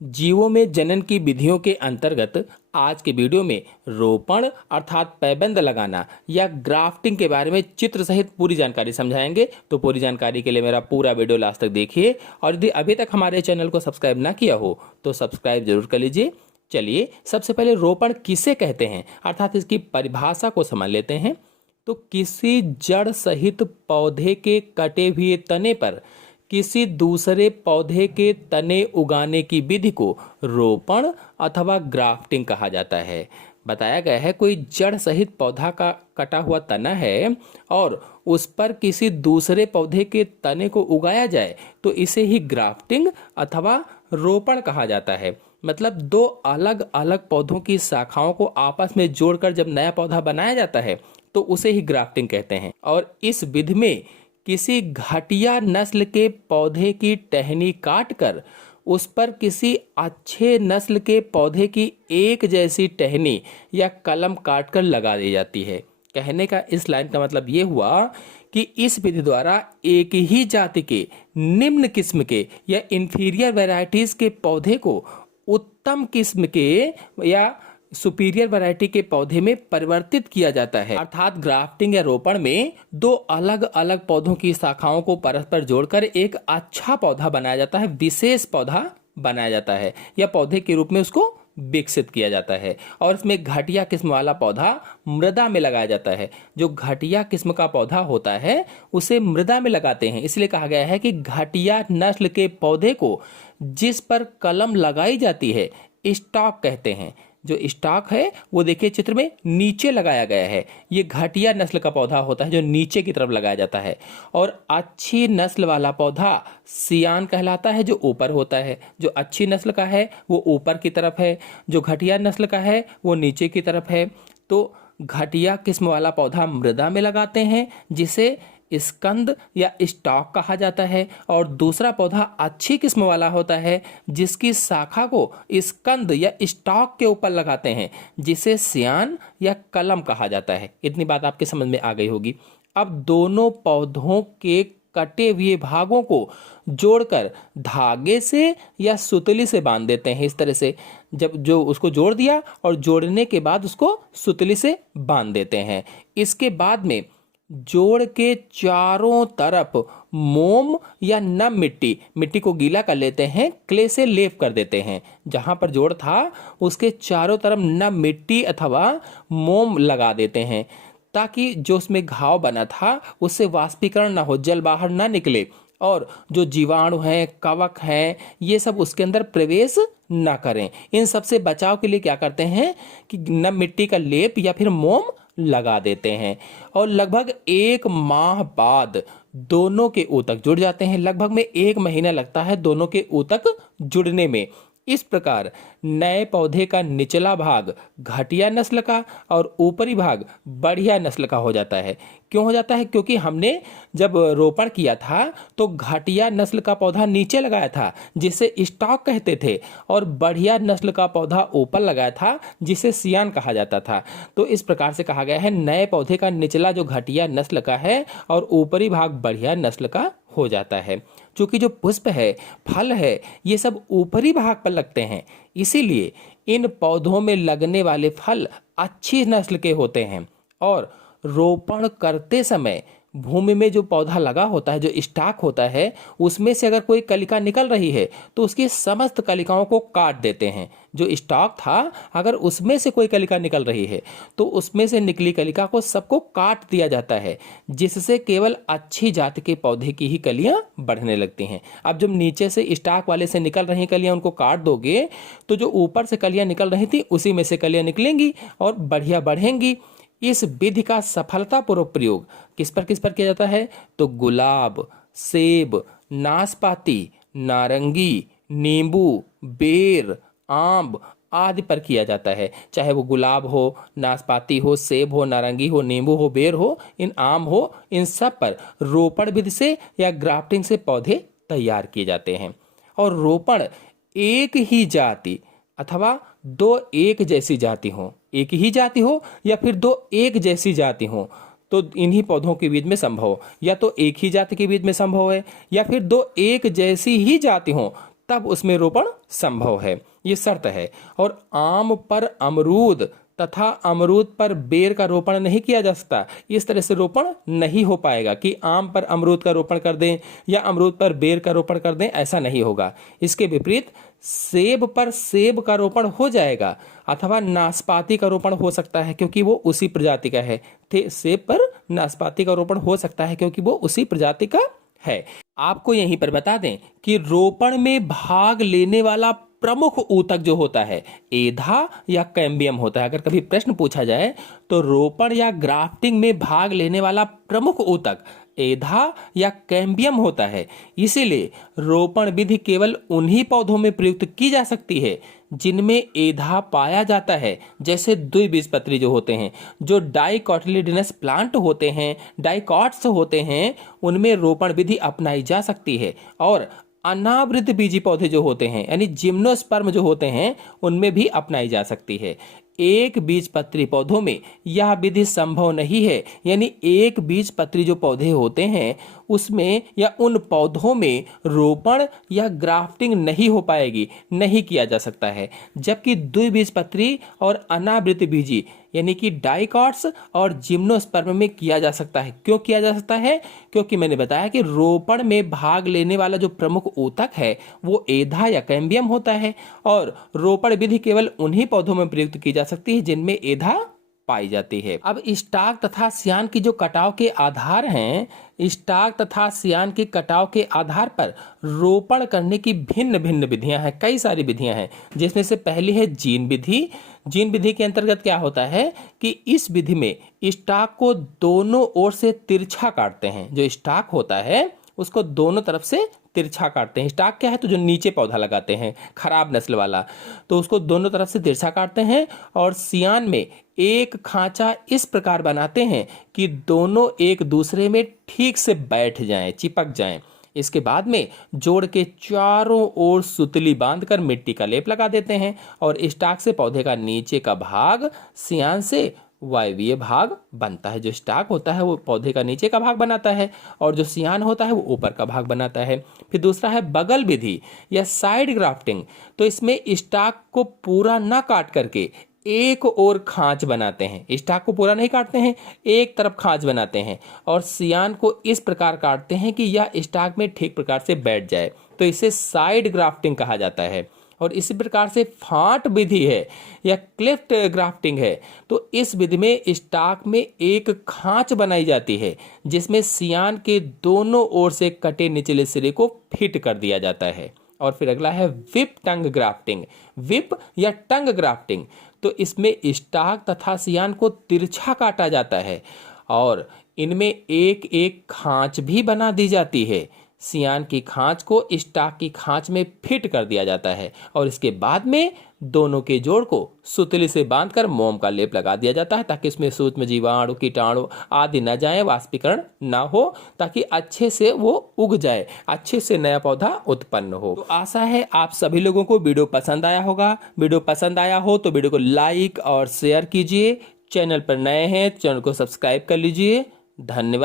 जीवों में जनन की विधियों के अंतर्गत आज के वीडियो में रोपण अर्थात पैबंद लगाना या ग्राफ्टिंग के बारे में चित्र सहित पूरी जानकारी समझाएंगे। तो पूरी जानकारी के लिए मेरा पूरा वीडियो लास्ट तक देखिए और यदि अभी तक हमारे चैनल को सब्सक्राइब ना किया हो तो सब्सक्राइब जरूर कर लीजिए। चलिए सबसे पहले रोपण किसे कहते हैं अर्थात इसकी परिभाषा को समझ लेते हैं। तो किसी जड़ सहित पौधे के कटे हुए तने पर किसी दूसरे पौधे के तने उगाने की विधि को रोपण अथवा ग्राफ्टिंग कहा जाता है। बताया गया है कोई जड़ सहित पौधा का कटा हुआ तना है और उस पर किसी दूसरे पौधे के तने को उगाया जाए तो इसे ही ग्राफ्टिंग अथवा रोपण कहा जाता है। मतलब दो अलग अलग पौधों की शाखाओं को आपस में जोड़कर जब नया पौधा बनाया जाता है तो उसे ही ग्राफ्टिंग कहते हैं। और इस विधि में किसी घटिया नस्ल के पौधे की टहनी काटकर उस पर किसी अच्छे नस्ल के पौधे की एक जैसी टहनी या कलम काटकर लगा दी जाती है। कहने का इस लाइन का मतलब ये हुआ कि इस विधि द्वारा एक ही जाति के निम्न किस्म के या इंफीरियर वैरायटीज के पौधे को उत्तम किस्म के या सुपीरियर वैरायटी के पौधे में परिवर्तित किया जाता है। अर्थात ग्राफ्टिंग या रोपण में दो अलग अलग पौधों की शाखाओं को परस्पर जोड़कर एक अच्छा पौधा बनाया जाता है, विशेष पौधा बनाया जाता है या पौधे के रूप में उसको विकसित किया जाता है। और इसमें घटिया किस्म वाला पौधा मृदा में लगाया जाता है। जो घटिया किस्म का पौधा होता है उसे मृदा में लगाते हैं। इसलिए कहा गया है कि घटिया नस्ल के पौधे को जिस पर कलम लगाई जाती है स्टॉक कहते हैं। जो स्टॉक है वो देखिए चित्र में नीचे लगाया गया है। ये घटिया नस्ल का पौधा होता है जो नीचे की तरफ लगाया जाता है। और अच्छी नस्ल वाला पौधा सियान कहलाता है जो ऊपर होता है। जो अच्छी नस्ल का है वो ऊपर की तरफ है, जो घटिया नस्ल का है वो नीचे की तरफ है। तो घटिया किस्म वाला पौधा मृदा में लगाते हैं जिसे स्कंद या स्टॉक कहा जाता है। और दूसरा पौधा अच्छी किस्म वाला होता है जिसकी शाखा को स्कंद या स्टॉक के ऊपर लगाते हैं जिसे सियान या कलम कहा जाता है। इतनी बात आपके समझ में आ गई होगी। अब दोनों पौधों के कटे हुए भागों को जोड़कर धागे से या सुतली से बांध देते हैं। इस तरह से जब जो उसको जोड़ दिया और जोड़ने के बाद उसको सुतली से बांध देते हैं। इसके बाद में जोड़ के चारों तरफ मोम या नम मिट्टी को गीला कर लेते हैं, क्ले से लेप कर देते हैं। जहां पर जोड़ था उसके चारों तरफ नम मिट्टी अथवा मोम लगा देते हैं ताकि जो उसमें घाव बना था उससे वाष्पीकरण ना हो, जल बाहर ना निकले और जो जीवाणु हैं, कवक हैं, ये सब उसके अंदर प्रवेश ना करें। इन सब से बचाव के लिए क्या करते हैं कि नम मिट्टी का लेप या फिर मोम लगा देते हैं। और लगभग 1 माह बाद दोनों के ऊतक जुड़ जाते हैं। लगभग में 1 महीना लगता है दोनों के ऊतक जुड़ने में। इस प्रकार नए पौधे का निचला भाग घटिया नस्ल का और ऊपरी भाग बढ़िया नस्ल का हो जाता है। क्यों हो जाता है? क्योंकि हमने जब रोपण किया था तो घटिया नस्ल का पौधा नीचे लगाया था जिसे स्टॉक कहते थे और बढ़िया नस्ल का पौधा ऊपर लगाया था जिसे सियान कहा जाता था। तो इस प्रकार से कहा गया है नए पौधे का निचला जो घटिया नस्ल का है और ऊपरी भाग बढ़िया नस्ल का हो जाता है। क्योंकि जो पुष्प है, फल है, ये सब ऊपरी भाग पर लगते हैं, इसीलिए इन पौधों में लगने वाले फल अच्छी नस्ल के होते हैं। और रोपण करते समय भूमि में जो पौधा लगा होता है, जो स्टॉक होता है, उसमें से अगर कोई कलिका निकल रही है तो उसकी समस्त कलिकाओं को काट देते हैं। जो स्टॉक था अगर उसमें से कोई कलिका निकल रही है तो उसमें से निकली कलिका को सबको काट दिया जाता है जिससे केवल अच्छी जाति के पौधे की ही कलियां बढ़ने लगती हैं। अब जब नीचे से स्टॉक वाले से निकल रही कलियां उनको काट दोगे तो जो ऊपर से कलियां निकल रही थी उसी में से कलियां निकलेंगी और बढ़िया बढ़ेंगी। इस विधि का सफलतापूर्वक प्रयोग किस पर किया जाता है? तो गुलाब, सेब, नाशपाती, नारंगी, नींबू, बेर, आम आदि पर किया जाता है। चाहे वो गुलाब हो, नाशपाती हो, सेब हो, नारंगी हो, नींबू हो, बेर हो, इन आम हो, इन सब पर रोपण विधि से या ग्राफ्टिंग से पौधे तैयार किए जाते हैं। और रोपण एक ही जाति अथवा 2 एक जैसी जाति हो, एक ही जाति हो या फिर 2 एक जैसी जाति हो तो इन्हीं पौधों के बीच में संभव, या तो एक ही जाति के बीच में संभव है या फिर 2 एक जैसी ही जाति हो तब उसमें रोपण संभव है, ये शर्त है। और आम पर अमरूद तथा अमरूद पर बेर का रोपण नहीं किया जा सकता। इस तरह से रोपण नहीं हो पाएगा कि आम पर अमरूद का रोपण कर दें या अमरूद पर बेर का रोपण कर दें, ऐसा नहीं होगा। इसके विपरीत सेब पर सेब का रोपण हो जाएगा अथवा नाशपाती का रोपण हो सकता है क्योंकि वो उसी प्रजाति का है। सेब पर नाशपाती का रोपण हो सकता है क्योंकि वो उसी प्रजाति का है। आपको यहीं पर बता दें कि रोपण में भाग लेने वाला प्रमुख ऊतक जो होता है एधा या कैम्बियम होता है। अगर कभी प्रश्न पूछा जाए तो रोपण या ग्राफ्टिंग में भाग लेने वाला प्रमुख ऊतक एधा या कैम्बियम होता है। इसीलिए रोपण विधि केवल उन्हीं पौधों में प्रयुक्त की जा सकती है जिनमें एधा पाया जाता है, जैसे द्विबीजपत्री जो होते हैं, जो डाइकोटिलिडनस प्लांट होते हैं, डाइकॉट्स होते हैं, उनमें रोपण विधि अपनाई जा सकती है। और अनावृत बीजी पौधे जो होते हैं यानी जिम्नोस्पर्म जो होते हैं, उनमें भी अपनाई जा सकती है। एक बीजपत्री पौधों में यह विधि संभव नहीं है, यानी एक बीजपत्री जो पौधे होते हैं उसमें या उन पौधों में रोपण या ग्राफ्टिंग नहीं हो पाएगी, नहीं किया जा सकता है। जबकि द्विबीजपत्री और अनावृत बीजी यानी कि डाइकॉट्स और जिम्नोस्पर्म में किया जा सकता है। क्यों किया जा सकता है? क्योंकि मैंने बताया कि रोपण में भाग लेने वाला जो प्रमुख ऊतक है वो एधा या कैम्बियम होता है और रोपण विधि केवल उन्हीं पौधों में प्रयुक्त की जा सकती है जिनमें एधा पाई जाती है। अब स्टाक तथा सियान की जो कटाव के आधार हैं, स्टाक तथा सियान के कटाव के आधार पर रोपण करने की भिन्न भिन्न विधियां हैं, कई सारी विधियां हैं, जिसमें से पहली है जीन विधि। जीन विधि के अंतर्गत क्या होता है कि इस विधि में स्टाक को दोनों ओर से तिरछा काटते हैं। जो स्टाक होता है उसको दोनों तरफ से तिरछा काटते हैं। स्टाक क्या है? तो जो नीचे पौधा लगाते हैं खराब नस्ल वाला, तो उसको दोनों तरफ से तिरछा काटते हैं और सियान में एक खांचा इस प्रकार बनाते हैं कि दोनों एक दूसरे में ठीक से बैठ जाएं, चिपक जाएं। इसके बाद में जोड़ के चारों ओर सुतली बांधकर मिट्टी का लेप लगा देते हैं और स्टाक से पौधे का नीचे का भाग सियान से वायवीय भाग बनता है। जो स्टाक होता है वो पौधे का नीचे का भाग बनाता है और जो सियान होता है वो ऊपर का भाग बनाता है। फिर दूसरा है बगल विधि या साइड ग्राफ्टिंग। तो इसमें स्टाक को पूरा ना काट करके एक और खांच बनाते हैं। स्टाक को पूरा नहीं काटते हैं, एक तरफ खांच बनाते हैं और सियान को इस प्रकार काटते हैं कि यह स्टाक में ठीक प्रकार से बैठ जाए। तो इसे साइड ग्राफ्टिंग कहा जाता है। और इसी प्रकार से फाट विधि है या क्लिफ्ट ग्राफ्टिंग है। तो इस विधि में स्टाक में एक खांच बनाई जाती है जिसमें सियान के दोनों ओर से कटे निचले सिरे को फिट कर दिया जाता है। और फिर अगला है विप टंग ग्राफ्टिंग। विप या टंग ग्राफ्टिंग, तो इसमें स्टाक तथा सियान को तिरछा काटा जाता है और इनमें एक एक खांच भी बना दी जाती है। सियान की खांच को स्टाक की खांच में फिट कर दिया जाता है और इसके बाद में दोनों के जोड़ को सुतली से बांधकर मोम का लेप लगा दिया जाता है ताकि इसमें सूक्ष्म जीवाणु, कीटाणु आदि न जाए, वाष्पीकरण ना हो, ताकि अच्छे से वो उग जाए, अच्छे से नया पौधा उत्पन्न हो। तो आशा है आप सभी लोगों को वीडियो पसंद आया होगा। वीडियो पसंद आया हो तो वीडियो को लाइक और शेयर कीजिए। चैनल पर नए हैं चैनल को सब्सक्राइब कर लीजिए। धन्यवाद।